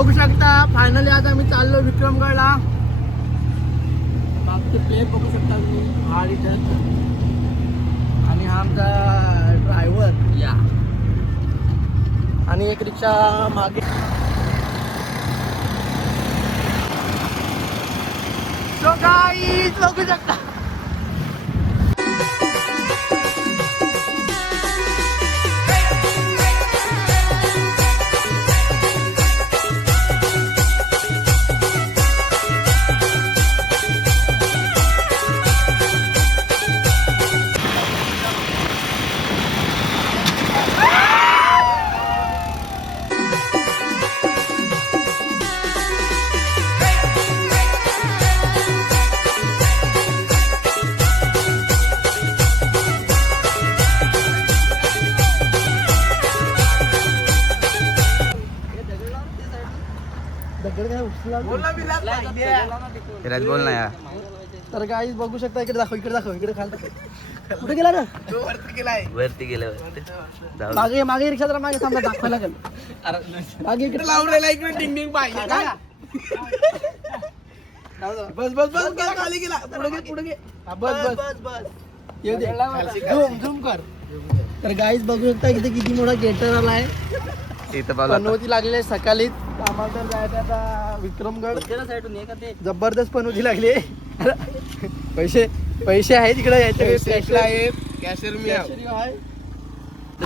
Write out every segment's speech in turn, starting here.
बघू शकता फायनली आता आम्ही चाललो विक्रमगडला. मागचे प्लेट बघू शकता तुम्ही हा इथं. आणि हा आमचा ड्रायव्हर या आणि एक रिक्षा मागे. तो गाईज बघू शकता. बोल ना यार. तर गाईज बघू शकता. इकडे दाखव, इकडे दाखव, इकडे खाली. कुठे गेला ना? वरती गेलं. मागे मागे रिक्षा जरा मागे थांबा दाखवायला गेलो. मागे इकडे लावलेला इकडे डिंग डिंग पाहिजे का? बस बस बस खाली गेला. पुढे घे पुढे घे. बस बस बस येऊ दे. झूम झूम कर. तर गाईज बघू शकता इथे किती मोठा गेटर आला आहे. इथं पनवती लागलेली आहे सकाळीच. आम्हाला तर जायचं आता विक्रमगड. जबरदस्त पनवती लागली. पैसे पैसे आहेत इकडे यायचे. कॅशियर मी आहे.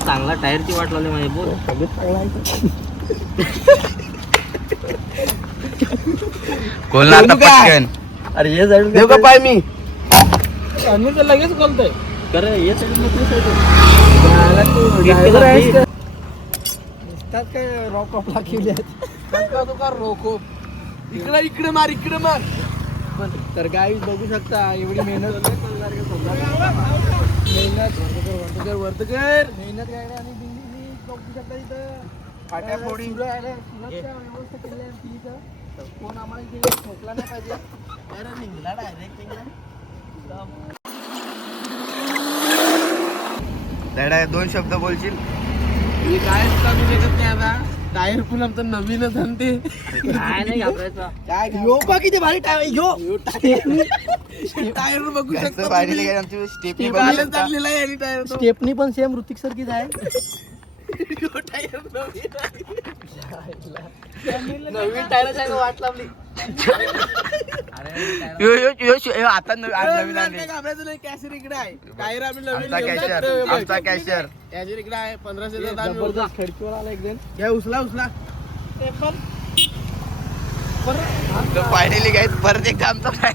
चांगला टायरची वाट लावली माझी. बोल कोण ना आता पटकन. अरे हे साईड देऊ का पाय मी. आणि तर लगेच बोलतोय. कर हे साईड काय रॉक ऑफ केली आहेत. रोको इकडे इकडे मार इकडे मार. तर गाईज बघू शकता एवढी मेहनत वर्त कर मेहनत गायला. आणि बघू शकता इथं फाट्या फोडी व्यवस्था केली आहे. कोण आम्हाला इथे ठोकला नाही पाहिजे. निघला डायरेक्ट दादा 2 शब्द बोलशील. काय कमी देखत नाही आता. टायर पण आमचं नवीनच आणि ते काय नाही घाबरायचं. काय यो बघ किती भारी टायर. यो टायर बघू शकतो. स्टेपनी पण सेम ऋतिक सारखीच आहे. नवीन टायर वाट लावली. आता नवीन घाबरायचं नाही. कॅशियर इकडे आहे. टायर आम्ही आमचा कॅशियर इकडे आहे. 1500 खडकीवर आला एकदम. घ्या उचला उचला. फायनली काय परत एक आमचा काय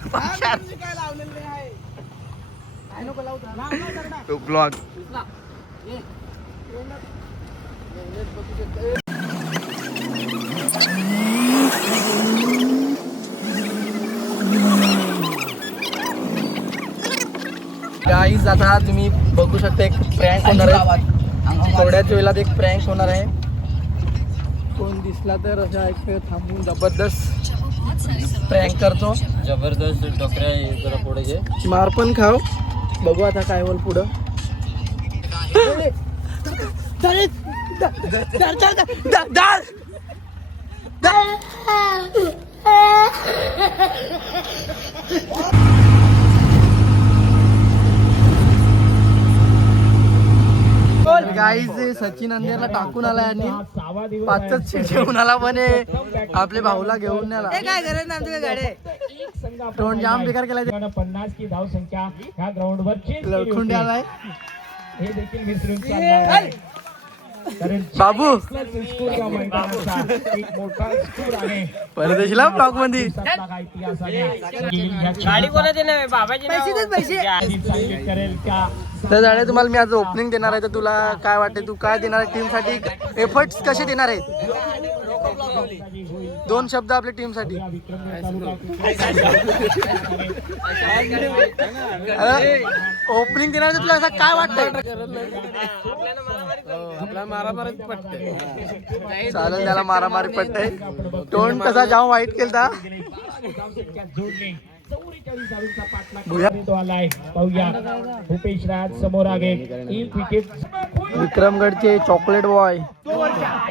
लावलेलं आहे. काय नको लावू. तो ब्लॉग. गाईज आता तुम्ही बघू शकता एक प्रँक होणार आहे. थोड्याच वेळात एक प्रँक होणार आहे. कोण दिसला तर अशा एक थांबून जबरदस्त प्रँक करतो. जबरदस्त डोकऱ्या जरा पुढे घे. मार पण खाव. बघू आता काय बोल पुढं. गाईज सचिन अंधेरला टाकून आलाय आणि 5च घेऊन आला. पण आपल्या भाऊला घेऊन आला. काय गरज नाही आमच्या गाडी. तोंड जाम बेकार केलाय. 50 की धाव संख्या ह्या ग्राउंड वर लडखुंडे आलाय. हे देखील विसरून चाललाय. बाबू एक मोठा स्कोर आहे परदेशीला ब्लॉक मध्ये. तर झाले तुम्हाला मी आज ओपनिंग देणार आहे. तर तुला काय वाटते. तू काय देणार आहे टीम साठी. एफर्ट्स कसे देणार आहे. 2 शब्द आपल्या टीम साठी. ओपनिंग देणार तुला असं काय वाटतंय. मारामारी पटते. चालेल त्याला मारामारी पटते. तोंड कसा जाम वाईट केलता. भूपेश राज समोर आगे. Wicket विक्रमगडचे chocolate boy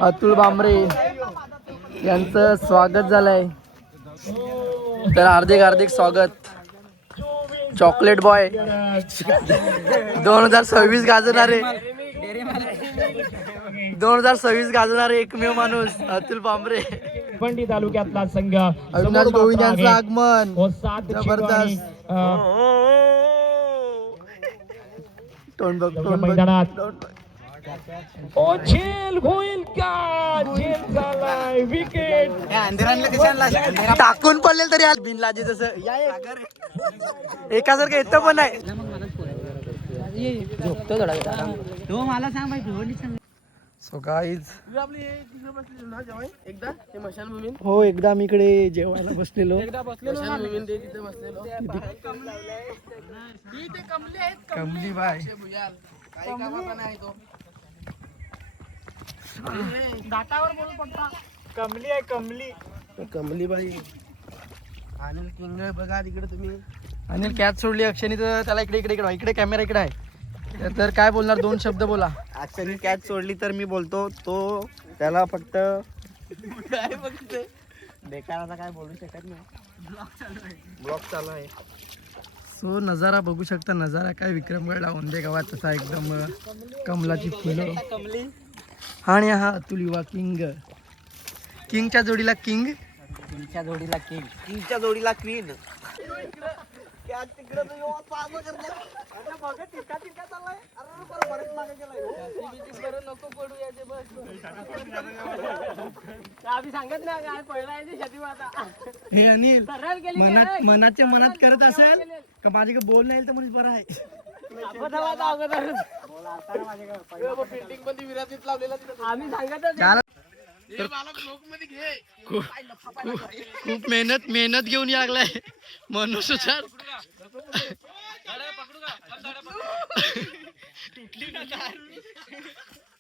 Atul Bambare यांचं स्वागत झालंय. तर हार्दिक हार्दिक स्वागत. चॉकलेट बॉय 2026 गाजवणारे 2026 गाजवणारे एकमेव माणूस अतुल बांबरे. भिवंडी तालुक्यातला संघ अविनाश गोविंद यांचं आगमन व 7 जबरदस्त. तोंड बघ, तोंड बघ. मैदानात ओ झेल होईल का? झेल झालाय. विकेट टाकून पडले तरी बिनलाजे तसं एकासारखं येतं पण नाही. सो गाईज एकदा ते मशानभूमीत हो एकदा आम्ही इकडे जेवायला बसलेलो. मशानभूमीत तिथे बसलेलो. कमली बाय काही कामाचा नाही तो. कमली आहे कमली. कमली बाई अनिल किंग बघा तिकडे तुम्ही. अनिल कॅच सोडली अक्षयनी तर त्याला इकडे इकडे इकडे इकडे कॅमेरा इकडे आहे. तर काय बोलणार, 2 शब्द बोला. अक्षयने कॅच सोडली तर मी बोलतो तो त्याला फक्त काय बघते बेकार आता काय बोलू शकत नाही. ब्लॉक चालू आहे. सो नजारा बघू शकता. नजारा काय विक्रमगडला ओंदे गावात तसा एकदम कमलाची फुलं. आणि हा अतुल युवा किंग. किंगच्या जोडीला किंग. किंगच्या जोडीला किंग. किंगच्या जोडीला क्वीन. हे अनिल मनाच्या मनात करत असेल का माझ्याकडे बोल नाही तर म्हणजे बरं आहे. खूप मेहनत घेऊन लागलाय मनोज सर.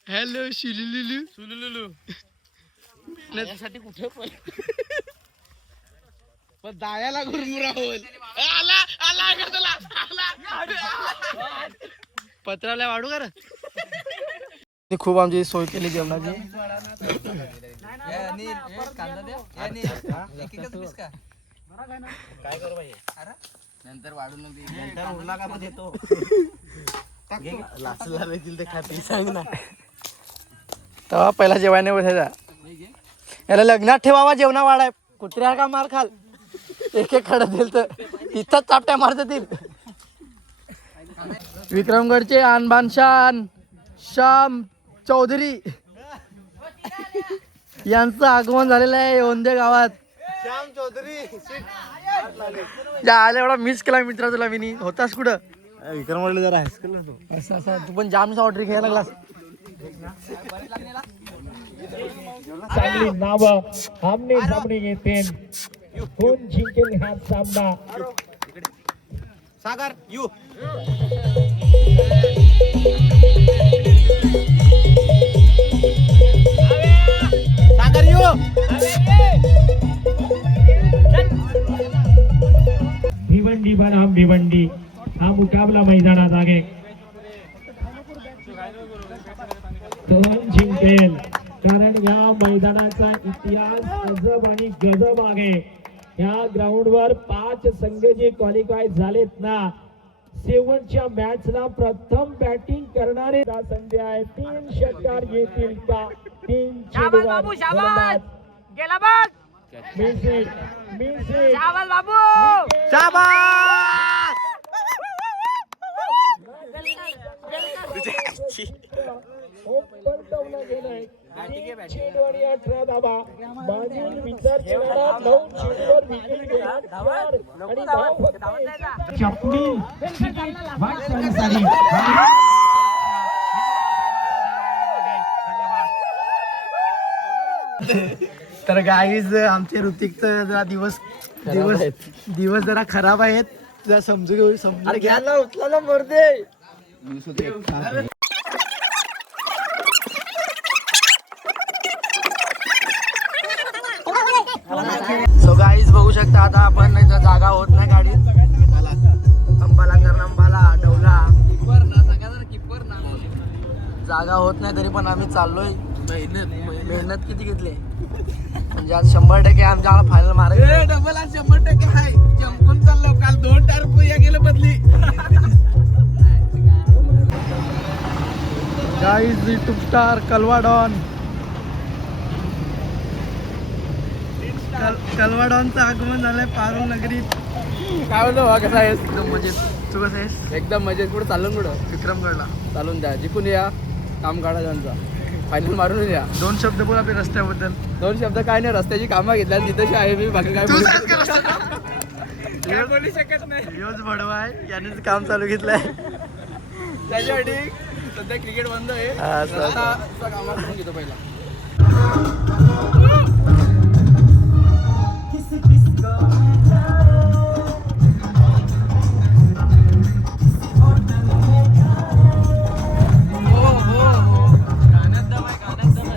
हॅलो सुलुलुलू यासाठी कुठे पण दायाला गुरमुरा होईल. पत्राला वाढू कर. खूप आमची सोय केली जेवणाची. काय करू भाई नंतर वाढून नंतर उरला का मग येतो. लाचला देखील ते खाती सांग ना. तेव्हा पहिला जेवायला बसायचा. याला लग्नात ठेवावा जेवणा वाढाय. कुत्र्या का मार खाल एक खडा दिल तर तिथंच चापट्या मारतील. विक्रमगडचे आणबान शान श्याम चौधरी यांचं आगमन झालेलं आहे ओंदे गावात. श्याम चौधरी आला एवढा मिस केला मित्रा तुला मी. होतास कुठं? विक्रमगडला जरा हायस्कूल असं असं तू पण जामचा ऑर्डर घ्यायला लागलास. चांगली नावं आमने सामने येते. कोण जिंकेल हा सामना? सागर यू सागर यू. भिवंडी बनाम भिवंडी हा मुकाबला मैदानात आहे. कोण जिंकेल? कारण या मैदानाचा इतिहास अजब आणि गजब आहे. या ग्राउंडवर 5 संघ जे क्वालिफाय झालेत ना, शेवटच्या मॅचला प्रथम बॅटिंग करणारे संधी आहे. 3 षटकार येतील का? 3 शाबास गेला बघ. शाबास बाबू. शाबास. तर गाईज आमचे ऋतिकचं जरा दिवस जरा खराब आहेत. जरा समजून घ्यायला उचला ना मरदे. सो गाईज बघू शकता आता आपण इथं जागा होत नाही गाडीत. अंबाला ढवला जागा होत नाही तरी पण आम्ही चाललोय. मेहनत किती घेतली म्हणजे आज 100% आमच्या फायनल मारायचं. डबल आज 100% आहे. चमकून चाललो. काल 2 टायर पोया गेलं बदली. गाईज यूट्यूब स्टार कलवा डॉन. कलवा डॉनचं आगमन झालंय पारुल नगरीत. काय बोलतो बा, कसा आहेस? एकदम मजेत. तू कसं आहेस? एकदम मजेत. कुठं चालून कुठं विक्रमगडला. चालून द्या, जिंकून या, काम काढा त्यांचा, फायनल मारून या. 2 शब्द बोल आपल्या रस्त्याबद्दल. 2 शब्द काय नाही, रस्त्याची कामं घेतल्या तिथेशी आहे मी, बाकी काय बोलू शकत नाही. योज भडवा आहे, यानेच काम चालू घेतलंय. त्याच्यासाठी सध्या क्रिकेट बंद आहे. हा, असं. आता कामात करून घेतो पहिला.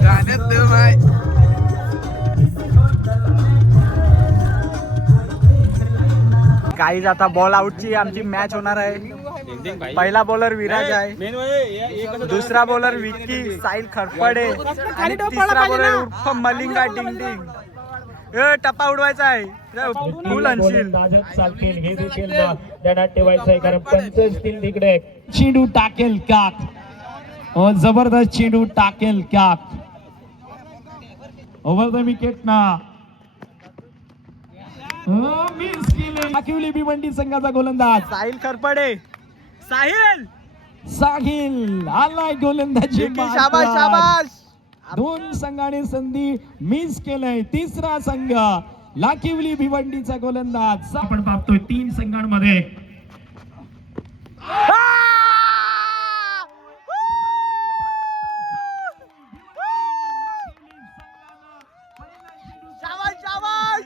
गाण्यात दम आहे. गाईज आता बॉल आउटची आमची मॅच होणार आहे. पहिला बॉलर विराज आहे, दुसरा बॉलर विक्की साहिल खरपडे आणि तिसरा बॉलर उर्फ मलिंगा डिंगडिंग. टप्पा उडवायचा आहे, फुल आणशील. गोलंदाजच चालतील हे देखील ध्यानात ठेवायचं आहे, कारण पंच असतील तिकडे. चेंडू टाकेल काक. जबरदस्त चेंडू टाकेल काक. ओव्हर द विकेट ना मिस केले. आकिवली भिवंडी संघाचा गोलंदाज साहिल खरपडे. साहिल साहिल आलाय गोलंदाजी. शाबाश शाबाश. 2 संघाने संधी मिस केलंय. तिसरा संघ लाकिवली भिवंडीचा गोलंदाज. आपण पाहतोय 3 संघांमध्ये शाबाश शाबाश.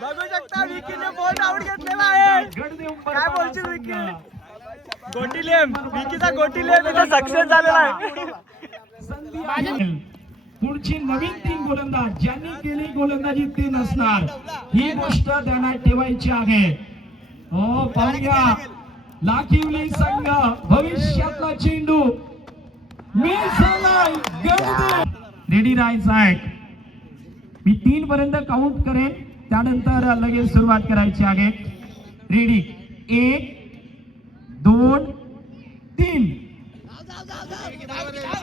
बघू शकता विकीने बॉल आउट घेतलेला आहे. काय बोलशील विकी? गोटीलेम, विकीचा गोटीलेम इथं सक्सेस झालेला आहे. पुढची नवीन 3 गोलंदाज ज्यांनी केली गोलंदाजी ते नसणार, ही गोष्ट ध्यानात ठेवायची आहे. हो पाहूया लाखिवली संघ भविष्यातला चेंडू मिस झालाय. रेडी राहायचं आहे. मी 3 पर्यंत काउंट करेन, त्यानंतर लगेच सुरुवात करायची आहे. रेडी 1 2 3.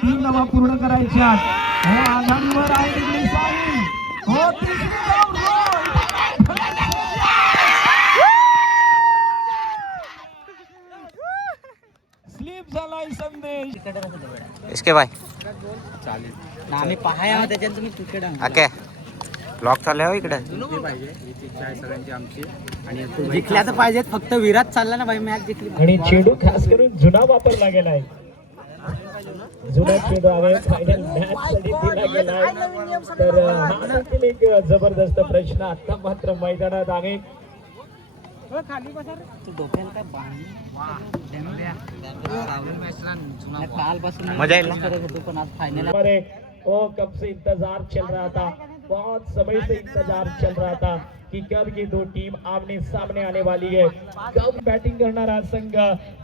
3 धावा पूर्ण करायच्या. हो आघाडीवर आहे तिकडे साहिल. हो तिसरी धाव रोल. स्लिप झालाय संदेश. इसके भाई आम्ही पाहाया त्याच्यात तुम्ही क्रिकेट ओके ब्लॉक चालले हो इकडे. जिंकल्या तर पाहिजेत, फक्त विराट चालला ना भाई मॅच जिंकली. आणि चेंडू खास करून जुना वापरला गेलाय. जुना चेंडू आहे फायनल मॅच साठी दिला गेलाय. तर हा देखील एक जबरदस्त प्रश्न आता मात्र मैदानात आहे. मजा येईल ना. पण आज फायनल हमारे ओ कब से इंतजार चल रहा था, बहुत समय से इंतजार चल रहा था कि कब ये 2 टीम आमने सामने आने वाली है, कब बॅटिंग करणारा संघ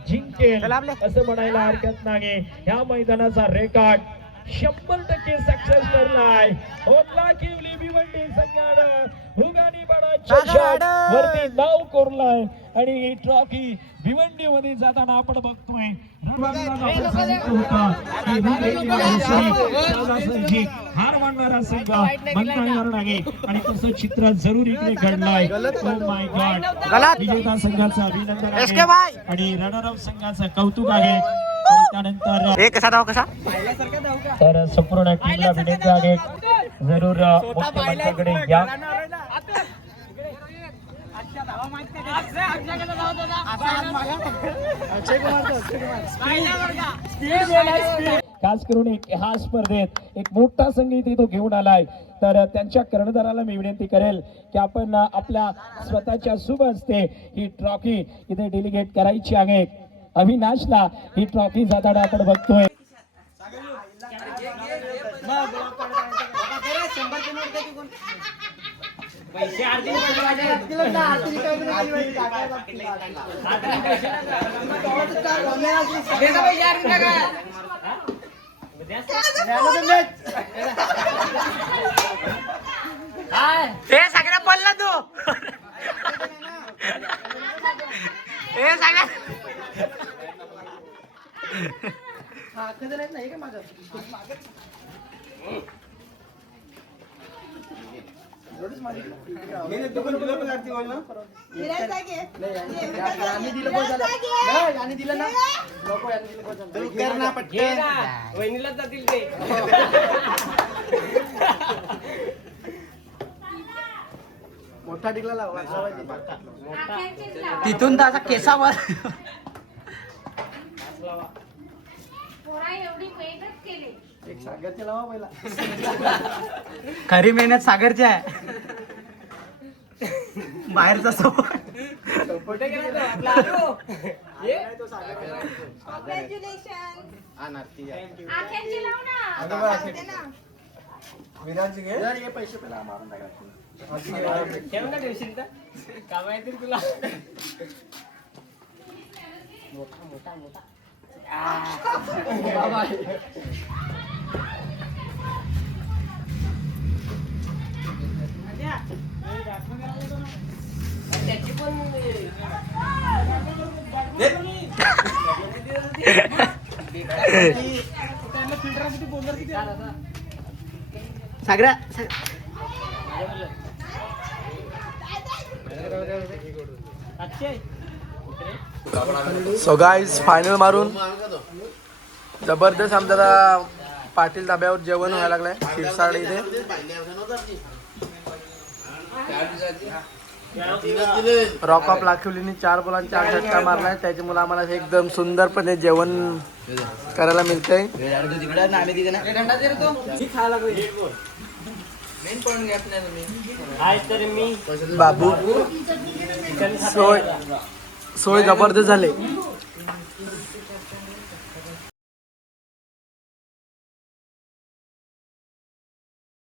जिंकेल असं म्हणायला हरकत नाही. ह्या मैदानाचा रेकॉर्ड 100% सक्सेस ठरलाय. लाखिवली भिवंडी संघानं हुगानीपाडाच्या शॉट वरती नाव कोरलाय आणि ही ट्रॉफी भिवंडी मध्ये जाताना आपण बघतोय. हार मानणारा संघ बंद नाही आणि तसं चित्र जरूर इकडे घडलंय. Oh my God. विजेता संघाचं अभिनंदन आहे आणि रनर अप संघाचं कौतुक आहे. आणि त्यानंतर कसा धाव कसा तर संपूर्ण टीमला विनंती आहे जरूर मुख्य मंचाकडे या. खास करून ह्या स्पर्धेत एक मोठा संघ इथे तो घेऊन आलाय. तर त्यांच्या कर्णधाराला मी विनंती करेल की आपण आपल्या स्वतःच्या शुभ हस्ते ही ट्रॉफी इथे डेलिगेट करायची आहे. अविनाशला ही ट्रॉफी जाताना आपण बघतोय. हे सगळ्या पडला तू हे सगळ्या नाही का माझं यांनी दिलं बस झालं. नाही, यांनी दिलं ना नको यांनी दिलं बस झालं. वहिनीलाच जातील ते. मोठा टिकला लावा तिथून तर असा केसावर एक सागरचे लावा पहिला खरी मेहनत सागरची आहे बाहेरचा सोबत कुठे गेला तो? आपला आलो. ये. विराज घे हे पैसे पहिला मारून टाका. ठेव ना ठेवशील तर कामा येतील तुला. त्याची पण सागरा सो गाईज फायनल मारून जबरदस्त आमच्या पाटील धाब्यावर जेवण व्हायला लागलंय शिरसाड इथे. रॉक ऑफ लाखिवलीने 4 बॉलांचा 8 षटका मारलाय. त्याच्यामुळे आम्हाला एकदम सुंदरपणे जेवण करायला मिळतंय. बाबू सोय जबरदस्त झाले.